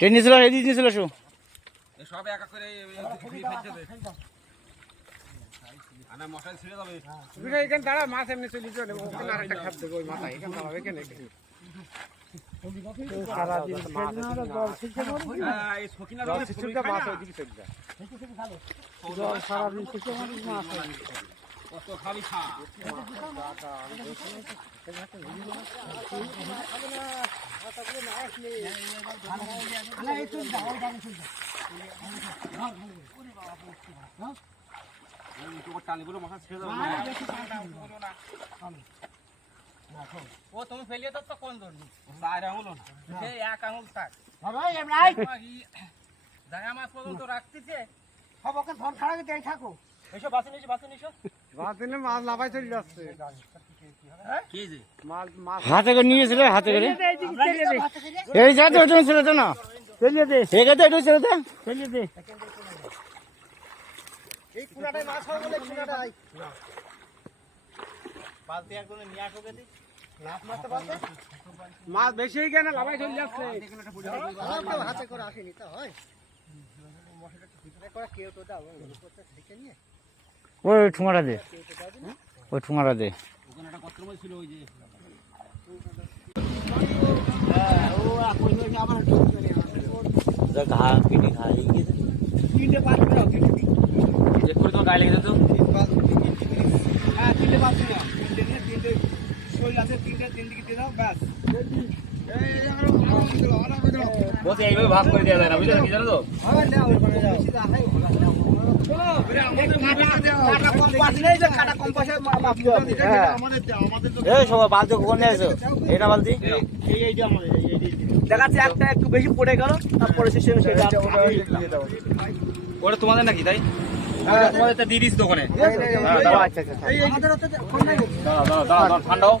টেনে ছিল রেডি নিয়েছিল শু সব একা করে আনা মশাই ছেড়ে যাবে তুমি এখানে দাঁড়া মাছ এমনি চলে যাবে ওখানে আরেকটা খাপ দেবো ওই মাথায় এখানে দাঁড়াবে এখানে সারা দিন এই সকিনা জল ছিটটা মাছ ওইদিকে চলে যায় জল সারা দিন ছিটে মাছ কত খাবি খা ও তুমি ফেলিয়ে তো কোন ধরনি এক আঙুল থাক জায়গা মাছ পর্যন্ত রাখতেছে সব ওখানে ধন খাড়া দিয়ে থাকো এসো বাসে নিসো বাসে মাছ লাভাই চলে যাচ্ছে হাতে করে নিয়েছিল হাতে করে এই যাতে ওটা ছিল তো না ফেলিয়ে দে সেখানে এটা ছিল তো ফেলিয়ে দে এই কুড়াটাই মাছ হবে বলে কুড়াটাই বালতি একদম নিয়ে আসো গেদি লাভ মারতে পারবে মাছ বেশি হয়ে গেল লাভাই চলে যাচ্ছে হাতে করে আসেনি তো হয় মশলাটা ভিতরে করে কেউ তো দাও উপরটা ঢেকে নিয়ে ওই ঠুঙাটা দে ওই ঠুঙাটা দে ওখানে একটা কত রকম ছিল ওই যে ও কই হই আবার যা ঘা পিটি খাই গেছে তিনটে পাঁচ দাও তিনটে চেক করে তো গায়ে লেগে যেত হ্যাঁ তিনটে পাঁচ দাও তিনটে শোল আছে তিনটে তিন দিকে দিয়ে দাও ব্যাস এই আরো বস এইভাবে ভাগ করে দেওয়া যায় না বুঝলে কি জানো তো আবার নাও ওখানে যাও সিধা হাই কাটা কম পাশে নেই যে কাটা কম পাশে মাপ দিও আমাদের এই সবাই বালতি কোনে আছে এটা বালতি এই যে আমাদের এই দেখাচ্ছে একটা একটু বেশি পড়ে গেল তারপরে সিস্টেম সেটা ওটা তোমাদের নাকি তাই তোমাদের তো দিয়ে দিছি দোকানে আচ্ছা আচ্ছা এই আমাদের ওতে ফোন নাই দাও ঠান্ডাও